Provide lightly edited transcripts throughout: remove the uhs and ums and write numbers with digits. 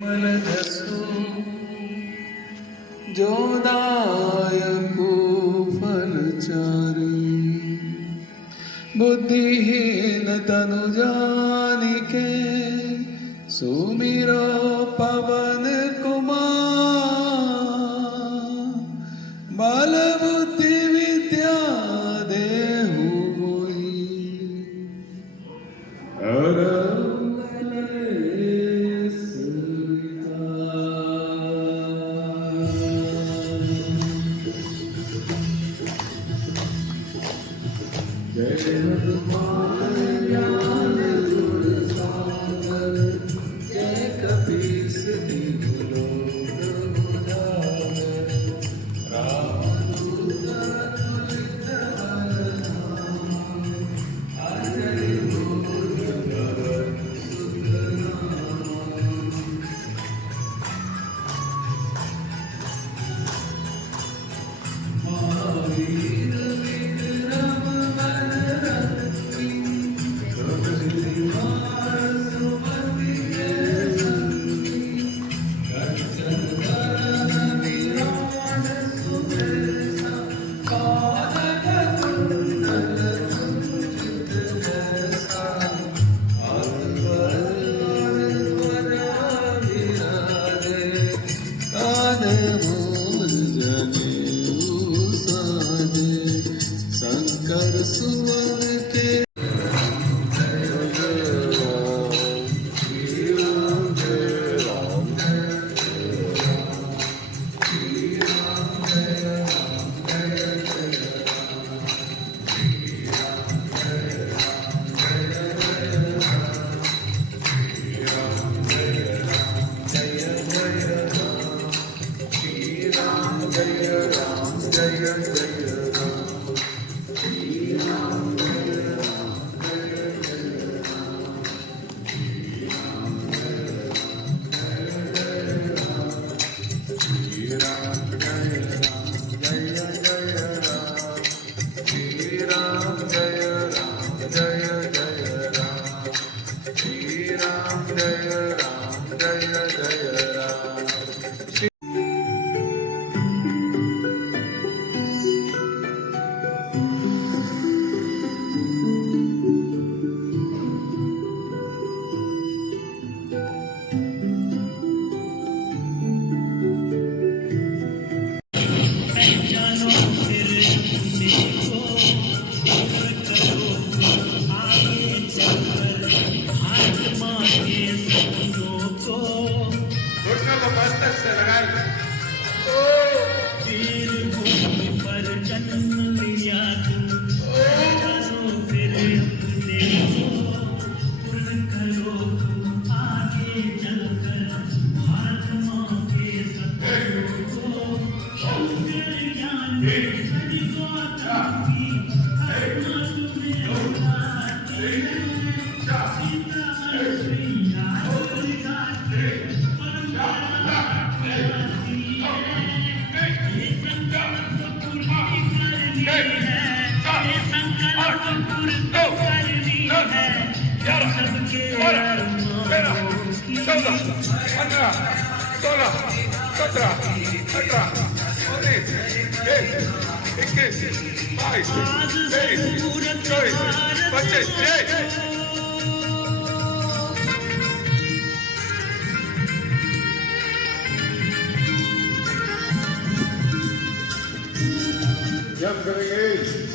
मनधसु जोदायको फलचारी बुद्धिहीन तनु जानिके सुमिरो पवन कुमार बल बुद्धि विद्या देहु मोहि जय हनुमान ज्ञान गुण सागर जय कपीस तिहु लोक उजागर रामदूत अतुलित बलधामा अजय भूत पवन सुत नामा महावीर विक्रम बलरत्नी कुमतिनिवार सुमति के संगी कंचन बरन विराट सुबेसा कानन कुंडल कुंचित जैसा अंबर ध्वजा विराजे काने मूल जनेऊ साजे शंकर सुवन के जब करेंगे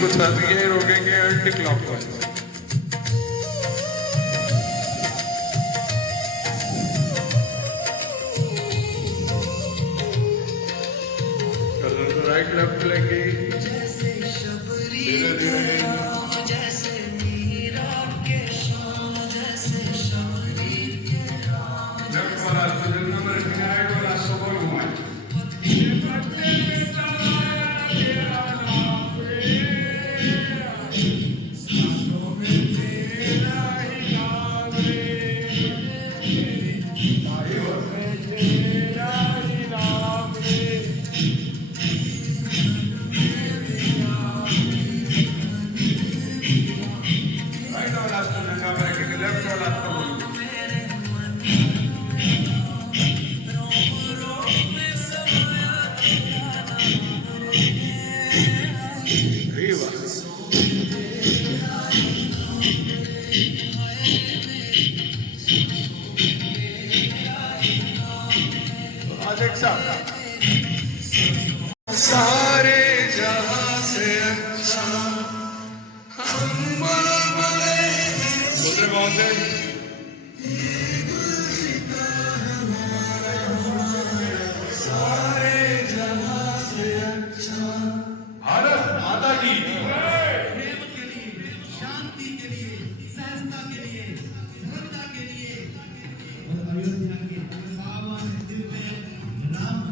को थर्ड रोकेंगे एंटी क्लॉकवाइज। कलर को राइट लेफ्ट लेंगे धीरे धीरे। लेफ्ट वाला नंबर 8 वाला सोलो हुआ सारे जहां से अच्छा हम बोले कौन से सारे जहां से अच्छा भारत माता की प्रेम के लिए, शांति के लिए, सहजता के लिए, सरलता के लिए और अयोध्या के पावन दिव्य राम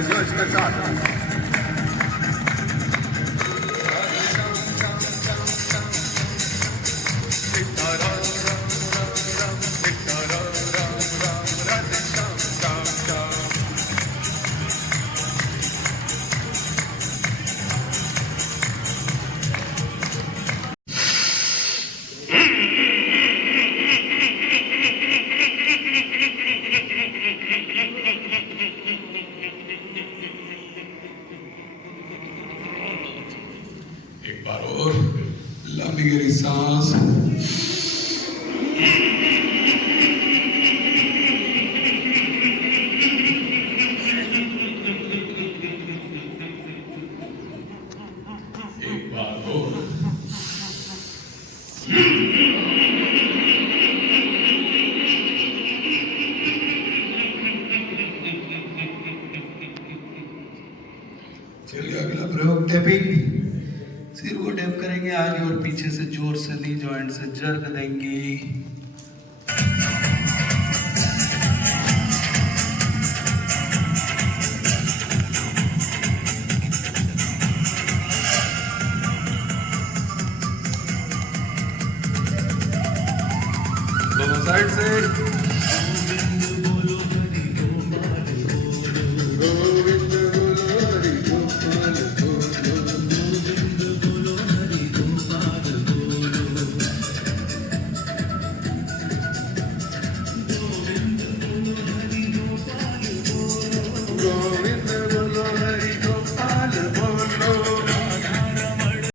जोश के साथ एक बार और लंबी गहरी सांस। एक बार और। चलिए अगला प्रयोग टैपिंग। सिर को टैप करेंगे आगे और पीछे से जोर से, नी जॉइंट से जर्क देंगे। दोनों साइड से।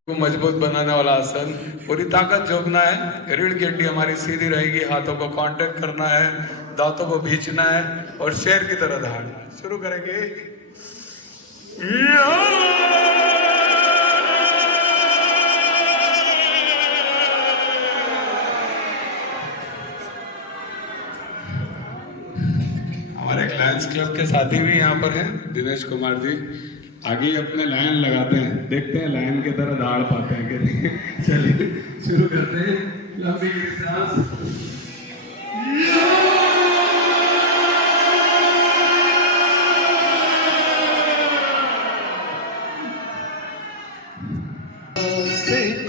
को मजबूत बनाने वाला आसन। पूरी ताकत झोंकना है, रीढ़ की हड्डी हमारी सीधी रहेगी, हाथों को कांटेक्ट करना है, दांतों को भींचना है और शेर की तरह दहाड़ना। शुरू करेंगे। हमारे लायंस क्लब के साथी भी यहाँ पर हैं, दिनेश कुमार जी। आगे ही अपने लायन लगाते हैं, देखते हैं लायन की तरह दहाड़ पाते हैं कि नहीं। चलिए शुरू करते हैं। लंबी सांस।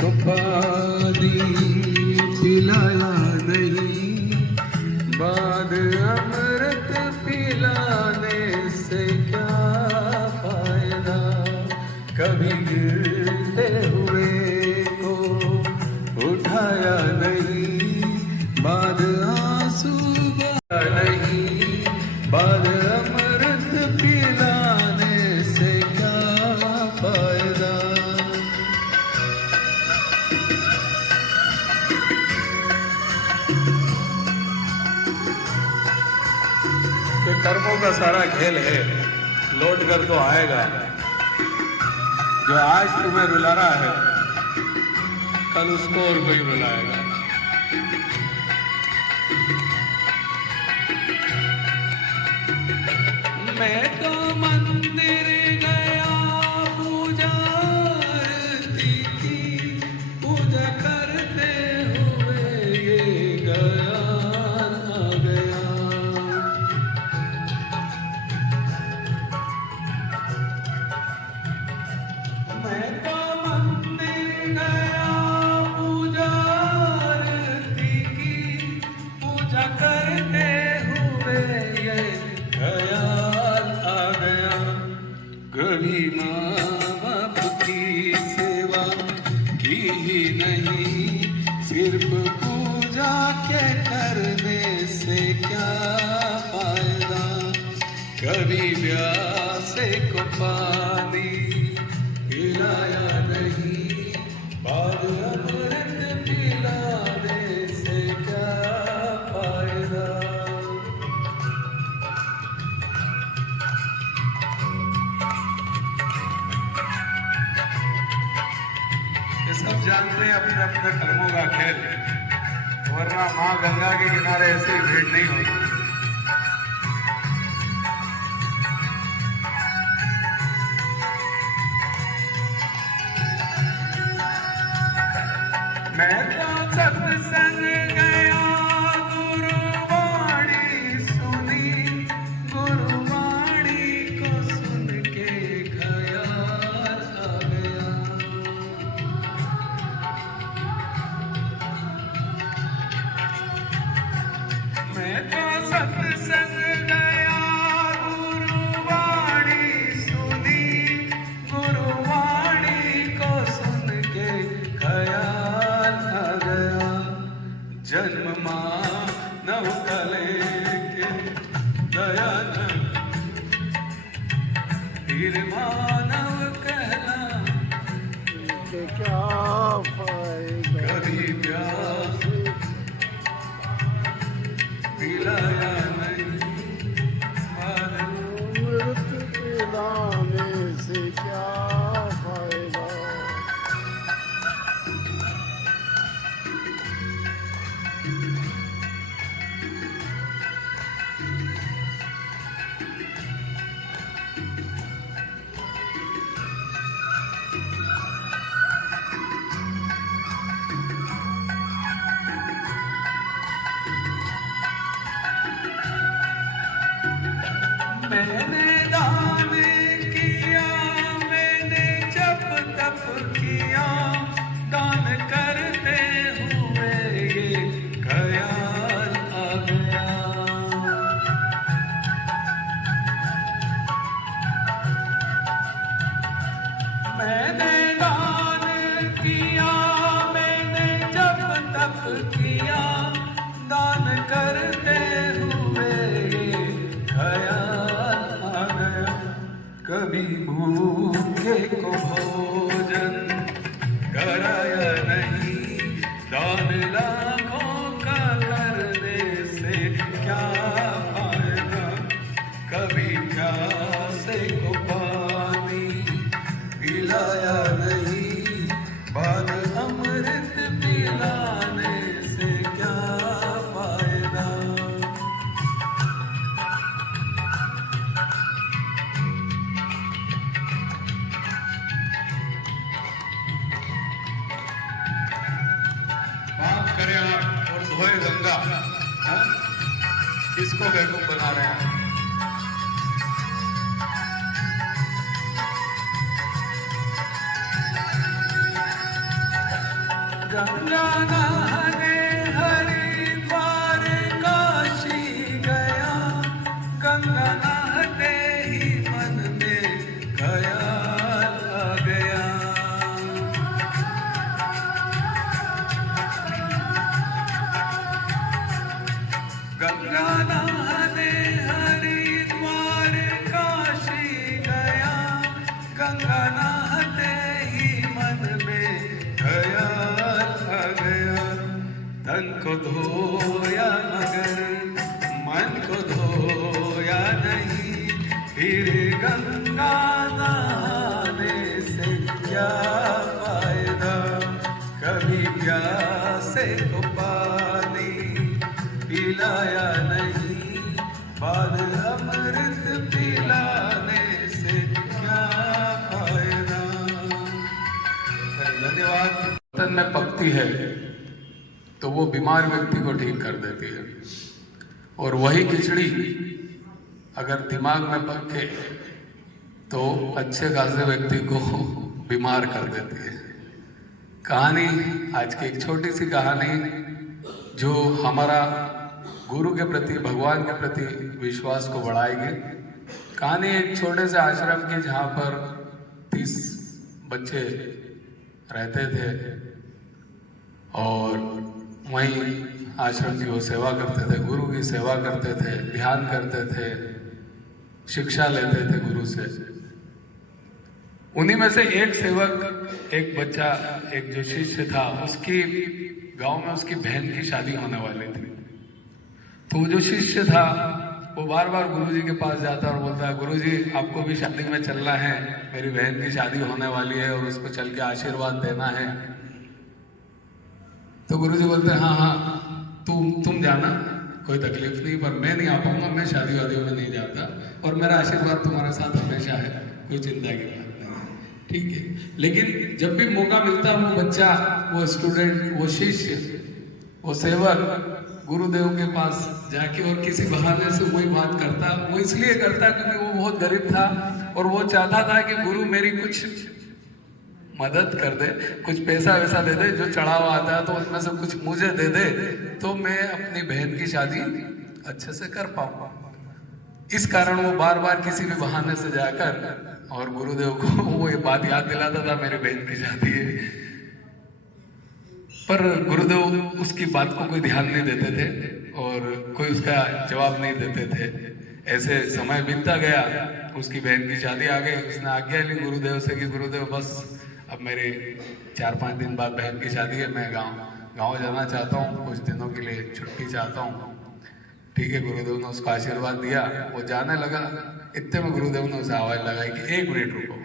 को पानी पिलाया नहीं, बाद अमृत पिलाने से क्या फायदा। कभी गिरते हुए को उठाया नहीं, बाद आंसू नहीं, बाद अमृत पिलाने से क्या फायदा। ये कर्मों का सारा खेल है, लौट कर तो आएगा। जो आज तुम्हें रुला रहा है, कल उसको और कोई रुलाएगा। मैं तो मंदिर गया, पूजा आरती की, पूजा करते हुए ये गया आ गया। मैं तो मंदिर गया, पूजा आरती की, पूजा करते हुए ये ख्याल आ गया। कभी माँ बाप की सेवा की ही नहीं, सिर्फ पूजा के करने से क्या फायदा। कभी प्यासे को पानी पिलाया नहीं, बाद अमृत पिलाने से क्या फायदा। ये सब जानते हैं अपने अपने कर्मों का खेल, वरना माँ गंगा के किनारे ऐसी भीड़ नहीं होती। मैं तो सत्संग गया, गुरुवाणी सुनी, गुरुवाणी को सुन मानव तले के दयानंद फिर मानव कहला कि क्या फायदा कभी प्यास पिलाया नहीं अमृत पिलाने से क्या फायदा। मैंने दान किया, मैंने जप तप किया, दान करते हुए ये ख्याल आ गया। मैंने दान किया, मैंने जप तप किया, दान करते हुए ये ख्याल आ गया। कभी भूखे को भोजन कराया नहीं, दान लाखों का करने से क्या फायदा। कभी प्यासे को पानी पिलाया नहीं, बाद अमृत पिलाने से क्या फायदा। माफ करें आप और धोए गंगा, हाँ? किसको बेवकूफ बना रहे हैं? गंगा नहाने हरिद्वार काशी गया, गंगा नहाते ही मन में ख्याल आ गया। गंगा नहाने हरिद्वार काशी गया, गंगा नहाते ही मन में ख्याल आ गया। तन को धोया मगर मन को धोया नहीं, फिर गंगा नहाने से क्या फायदा। कभी प्यासे को पानी पिलाया नहीं, बाद अमृत पिलाने से क्या फायदा। धन्यवाद। तन में पकती है तो वो बीमार व्यक्ति को ठीक कर देती है, और वही खिचड़ी अगर दिमाग में पके तो अच्छे खासे व्यक्ति को बीमार कर देती है। कहानी आज की एक छोटी सी कहानी जो हमारा गुरु के प्रति, भगवान के प्रति विश्वास को बढ़ाएगी। कहानी एक छोटे से आश्रम की जहाँ पर 30 बच्चे रहते थे और वहीं आश्रम की वो सेवा करते थे, गुरु की सेवा करते थे, ध्यान करते थे, शिक्षा लेते थे गुरु से। उन्हीं में से एक सेवक, एक बच्चा, एक जो शिष्य था, उसकी गांव में उसकी बहन की शादी होने वाली थी। तो वो जो शिष्य था वो बार बार गुरुजी के पास जाता और बोलता है, गुरुजी आपको भी शादी में चलना है, मेरी बहन की शादी होने वाली है और उसको चल के आशीर्वाद देना है। तो गुरुजी बोलते हैं, हाँ हाँ तुम जाना, कोई तकलीफ नहीं, पर मैं नहीं आ पाऊंगा, मैं शादी वादियों में नहीं जाता और मेरा आशीर्वाद तुम्हारे साथ हमेशा है, कोई चिंता की बात नहीं। ठीक है। लेकिन जब भी मौका मिलता वो बच्चा, वो स्टूडेंट, वो शिष्य, वो सेवक गुरुदेव के पास जाके और किसी बहाने से वही बात करता। वो इसलिए करता क्योंकि वो बहुत गरीब था और वो चाहता था कि गुरु मेरी कुछ मदद कर दे, कुछ पैसा वैसा दे दे, जो चढ़ावा आता है तो उसमें से कुछ मुझे दे दे तो मैं अपनी बहन की शादी अच्छे से कर पाऊँ। इस कारण वो बार बार किसी भी बहाने से जाकर और गुरुदेव को वो ये बात याद दिलाता था, मेरी बहन की शादी है। पर गुरुदेव उसकी बात को कोई ध्यान नहीं देते थे और कोई उसका जवाब नहीं देते थे। ऐसे समय बीतता गया, उसकी बहन की शादी आ गई, उसने आज्ञा ली गुरुदेव से कि गुरुदेव बस अब मेरे 4-5 दिन बाद बहन की शादी है, मैं गाँव जाना चाहता हूँ, कुछ दिनों के लिए छुट्टी चाहता हूँ। ठीक है, गुरुदेव ने उसको आशीर्वाद दिया, वो जाने लगा। इतने में गुरुदेव ने उसे आवाज लगाई कि 1 मिनट रुको।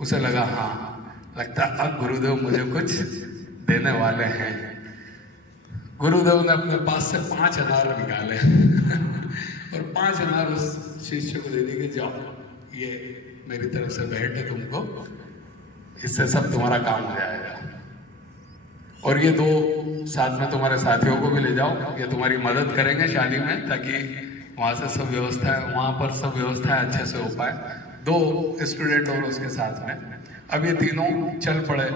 उसे लगा हाँ, लगता अब गुरुदेव मुझे कुछ देने वाले हैं। गुरुदेव ने अपने पास से 5 अनार निकाले और 5 अनार उस शिष्य को दे दिए कि जाओ, ये मेरी तरफ से भेंट है तुमको, इससे सब तुम्हारा काम हो जाएगा। और ये 2 साथ में तुम्हारे साथियों को भी ले जाओ, ये तुम्हारी मदद करेंगे शादी में, ताकि वहाँ से सब व्यवस्था, वहाँ पर सब व्यवस्थाएं अच्छे से हो पाए। 2 स्टूडेंट और उसके साथ में। अब ये तीनों चल पड़े।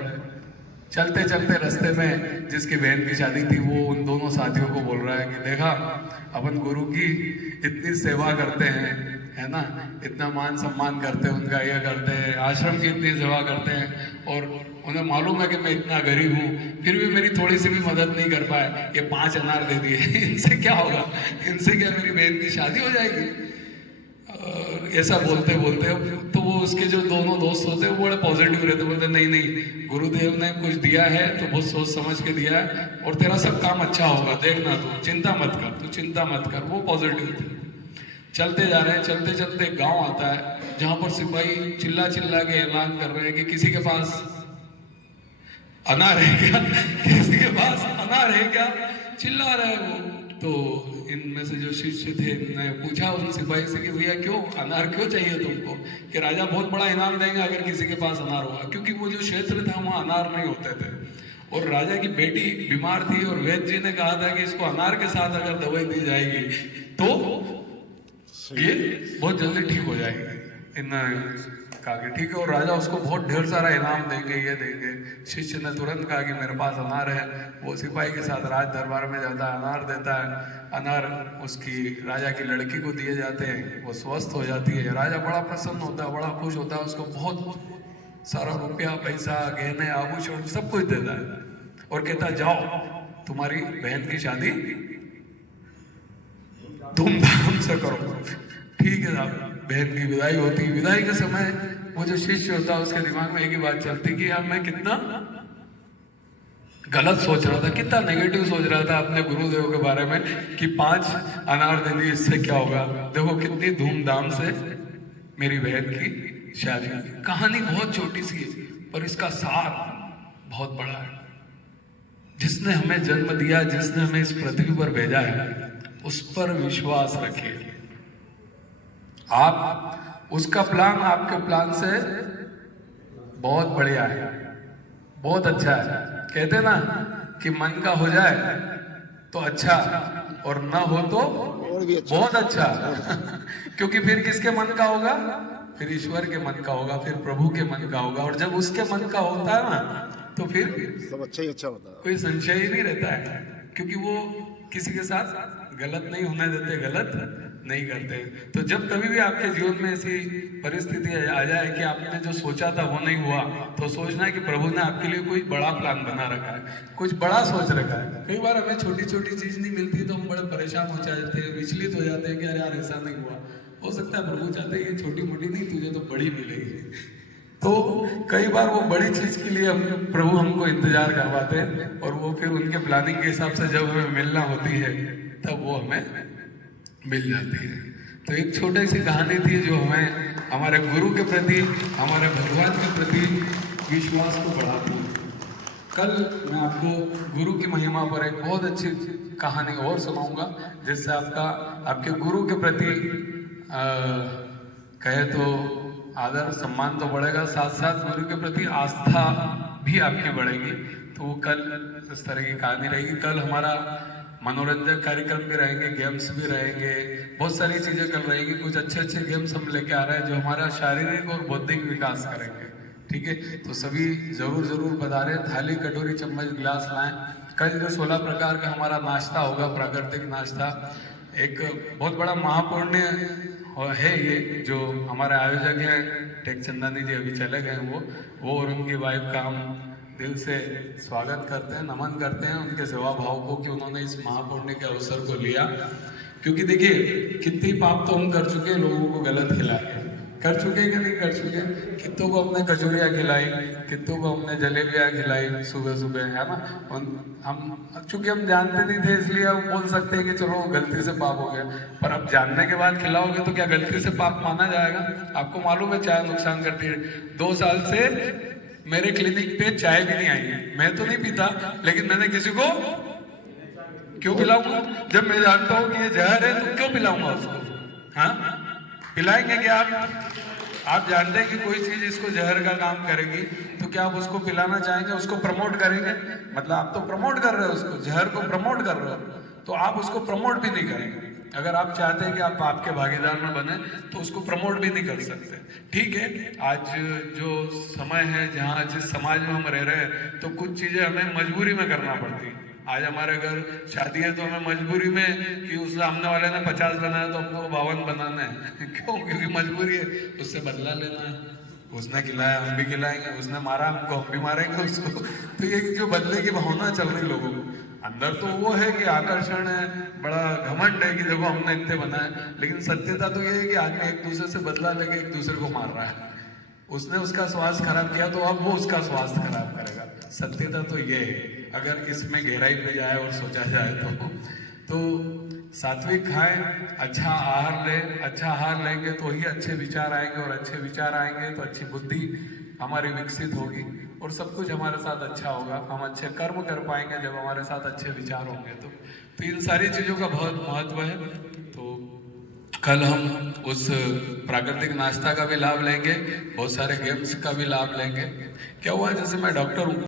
चलते चलते रास्ते में जिसकी बहन की शादी थी, वो उन दोनों साथियों को बोल रहा है कि देखा, अपन गुरु की इतनी सेवा करते हैं, है ना, इतना मान सम्मान करते हैं उनका, ये करते हैं, आश्रम की इतनी सेवा करते हैं, और उन्हें मालूम है कि मैं इतना गरीब हूँ, फिर भी मेरी थोड़ी सी भी मदद नहीं कर पाए। ये 5 अनार दे दिए, इनसे क्या होगा, इनसे क्या मेरी बहन की शादी हो जाएगी। और ऐसा बोलते बोलते तो वो उसके जो दोनों दोस्त होते हैं वो बड़े पॉजिटिव रहते, बोलते नहीं नहीं, गुरुदेव ने कुछ दिया है तो बहुत सोच समझ के दिया है, और तेरा सब काम अच्छा होगा, देखना, तू चिंता मत कर, तू चिंता मत कर। वो पॉजिटिव थे। चलते जा रहे हैं, चलते चलते एक गाँव आता है जहाँ पर सिपाही चिल्ला चिल्ला के ऐलान कर रहे हैं कि किसी के पास अनार है क्या, किसी के पास अनार है क्या, चिल्ला रहे हैं वो। तो इनमें से जो शिष्य थे, इन्होंने पूछा उन सिपाही से कि भैया क्यों, अनार क्यों चाहिए तुमको? कि राजा बहुत बड़ा इनाम देंगे अगर किसी के पास अनार होगा, क्योंकि वो जो क्षेत्र था वहाँ अनार नहीं होते थे, और राजा की बेटी बीमार थी, और वैद्य जी ने कहा था कि इसको अनार के साथ अगर दवाई दी जाएगी तो ये बहुत जल्दी ठीक हो जाएगी। इन्होंने कहा कि ठीक है, और राजा उसको बहुत ढेर सारा इनाम देंगे, ये देंगे। शिष्य ने तुरंत कहा कि मेरे पास अनार है। वो सिपाही के साथ राज दरबार में जाता है, अनार देता है। अनार उसकी राजा की लड़की को दिए जाते हैं, वो स्वस्थ हो जाती है। राजा बड़ा प्रसन्न होता है, बड़ा खुश होता है, उसको बहुत सारा रुपया, पैसा, गहने, आभूषण सब कुछ देता है, और कहता है जाओ तुम्हारी बहन की शादी धूमधाम से करो। ठीक है साहब, बहन की विदाई होती। विदाई के समय वो जो शिष्य होता है उसके दिमाग में एक ही बात चलती कि यार मैं कितना गलत सोच रहा था, कितना नेगेटिव सोच रहा था अपने गुरुदेव के बारे में कि 5 अनार दे दिए, इससे क्या होगा। देखो कितनी धूमधाम से मेरी बहन की शादी। कहानी बहुत छोटी सी है, पर इसका सार बहुत बड़ा है। जिसने हमें जन्म दिया, जिसने हमें इस पृथ्वी पर भेजा है, उस पर विश्वास रखिए। आप, उसका प्लान आपके प्लान से बहुत बढ़िया है, बहुत अच्छा है। कहते ना कि मन का हो जाए तो अच्छा, और ना हो तो बहुत अच्छा क्योंकि फिर किसके मन का होगा? फिर ईश्वर के मन का होगा, फिर प्रभु के मन का होगा। और जब उसके मन का होता है ना, तो फिर सब अच्छा ही अच्छा होता है, कोई संशय ही नहीं रहता है, क्योंकि वो किसी के साथ गलत नहीं होने देते, गलत नहीं करते। तो जब कभी भी आपके जीवन में ऐसी परिस्थिति आ जाए कि आपने जो सोचा था वो नहीं हुआ, तो सोचना है कि प्रभु ने आपके लिए कोई बड़ा प्लान बना रखा है, कुछ बड़ा सोच रखा है। कई बार हमें छोटी छोटी चीज नहीं मिलती तो हम बड़े परेशान हो जाते हैं, विचलित हो जाते हैं कि अरे यार ऐसा नहीं हुआ। हो सकता है प्रभु चाहते हैं ये छोटी मोटी नहीं, तुझे तो बड़ी मिलेगी। तो कई बार वो बड़ी चीज के लिए हम, प्रभु हमको इंतजार करवाते हैं, और वो फिर उनके प्लानिंग के हिसाब से जब हमें मिलना होती है तब वो हमें मिल जाती है। तो एक छोटी सी कहानी थी जो हमें हमारे गुरु के प्रति, हमारे भगवान के प्रति विश्वास को बढ़ाती है। कल मैं आपको गुरु की महिमा पर एक बहुत अच्छी कहानी और सुनाऊंगा, जिससे आपके गुरु के प्रति कहे तो आदर सम्मान तो बढ़ेगा, साथ साथ गुरु के प्रति आस्था भी आपकी बढ़ेगी। तो वो कल इस तरह की कहानी रहेगी। कल हमारा मनोरंजक कार्यक्रम भी रहेंगे, गेम्स भी रहेंगे, बहुत सारी चीजें कल रहेंगी। कुछ अच्छे अच्छे गेम्स हम लेके आ रहे हैं जो हमारा शारीरिक और बौद्धिक विकास करेंगे। ठीक है, तो सभी जरूर बता रहे हैं। थाली, कटोरी, चम्मच, गिलास लाएं। कल जो 16 प्रकार का हमारा नाश्ता होगा, प्राकृतिक नाश्ता, एक बहुत बड़ा महापुण्य है ये। जो हमारे आयोजक हैं टेक चंदानी जी, अभी चले गए वो और उनकी वाइफ का हम दिल से स्वागत करते हैं, नमन करते हैं उनके सेवा भाव को कि उन्होंने इस महापुण्य के अवसर को लिया। क्योंकि देखिए कितनी पाप तो हम कर चुके हैं, लोगों को गलत खिलाए, कर चुके हैं कि नहीं कर चुके, कितनों को हमने कचौरियाँ खिलाई, कितनों को हमने जलेबियाँ खिलाई सुबह सुबह, है ना। हम चूंकि हम जानते नहीं थे इसलिए हम बोल सकते हैं कि चलो गलती से पाप हो गया, पर अब जानने के बाद खिलाओगे तो क्या गलती से पाप माना जाएगा? आपको मालूम है चाय नुकसान करती है। 2 साल से मेरे क्लिनिक पे चाय भी नहीं आई है, मैं तो नहीं पीता, लेकिन मैंने किसी को क्यों पिलाऊंगा? जब मैं जानता हूँ कि ये जहर है तो क्यों पिलाऊंगा उसको? हाँ, पिलाएंगे क्या आप जानते हैं कि कोई चीज इसको जहर का काम करेगी तो क्या आप उसको पिलाना चाहेंगे, उसको प्रमोट करेंगे? मतलब आप तो प्रमोट कर रहे हो, उसको जहर को प्रमोट कर रहे हो, तो आप उसको प्रमोट भी नहीं करेंगे। अगर आप चाहते हैं कि आप आपके भागीदार में बने तो उसको प्रमोट भी नहीं कर सकते। ठीक है, आज जो समय है जहाँ जिस समाज में हम रह रहे हैं तो कुछ चीजें हमें मजबूरी में करना पड़ती है। आज हमारे घर शादी है तो हमें मजबूरी में कि उस सामने वाले ने 50 बनाया तो हमको 52 बनाना है। क्यों? क्योंकि मजबूरी है, उससे बदला लेना है। उसने खिलाया हम भी खिलाएंगे, उसने मारा हमको हम भी मारेंगे उसको। तो ये जो बदले की भावना चल रही लोगों को अंदर, तो वो है कि आकर्षण है, बड़ा घमंड है कि देखो हमने इतने बनाए, लेकिन सत्यता तो ये है कि आदमी एक दूसरे से बदला लेके एक दूसरे को मार रहा है। उसने उसका स्वास्थ्य खराब किया तो अब वो उसका स्वास्थ्य खराब करेगा। सत्यता तो ये है, अगर इसमें गहराई पे जाए और सोचा जाए तो सात्विक खाएं, अच्छा आहार लें। अच्छा आहार लेंगे तो ही अच्छे विचार आएंगे, और अच्छे विचार आएंगे तो अच्छी बुद्धि हमारी विकसित होगी और सब कुछ हमारे साथ अच्छा होगा। हम अच्छे कर्म कर पाएंगे जब हमारे साथ अच्छे विचार होंगे। तो इन सारी चीज़ों का बहुत महत्व है। तो कल हम उस प्राकृतिक नाश्ता का भी लाभ लेंगे, बहुत सारे गेम्स का भी लाभ लेंगे। क्या हुआ, जैसे मैं डॉक्टर हूँ,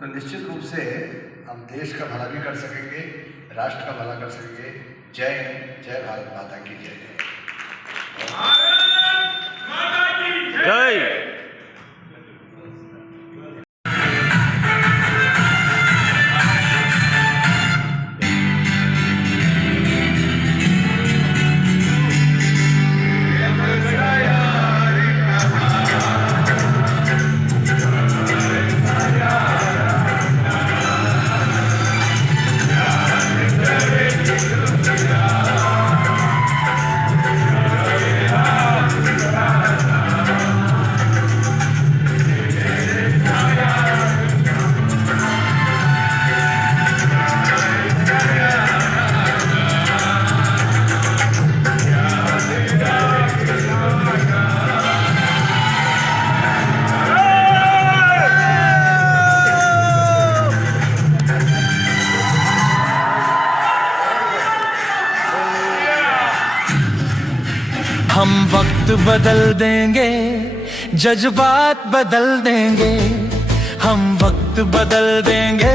तो निश्चित रूप से हम देश का भला भी कर सकेंगे, राष्ट्र का भला कर सकेंगे। जय हिंद, जय भारत माता की जय। जय। हम वक्त बदल देंगे, जज्बात बदल देंगे। हम वक्त बदल देंगे,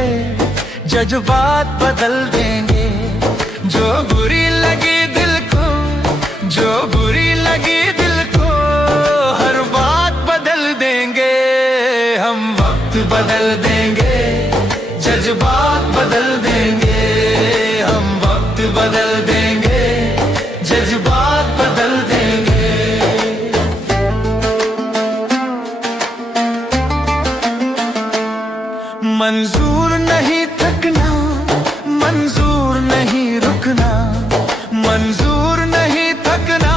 जज्बात बदल देंगे। जो बुरी लगी दिल को, जो बुरी लगी दिल को, हर बात बदल देंगे। हम वक्त बदल देंगे, जज्बात बदल देंगे। हम वक्त बदल देंगे, जज्बात बदल देंगे। मंजूर नहीं थकना, मंजूर नहीं रुकना, मंजूर नहीं थकना,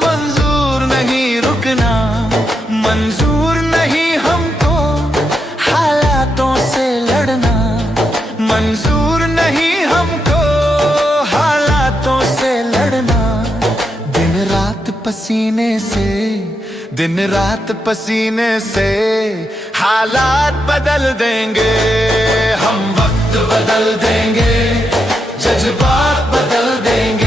मंजूर नहीं रुकना, मंजूर नहीं हमको हालातों से लड़ना, मंजूर नहीं हमको हालातों से लड़ना। दिन रात पसीने से, दिन रात पसीने से हालात बदल देंगे, हम वक्त बदल देंगे, जज्बात बदल देंगे।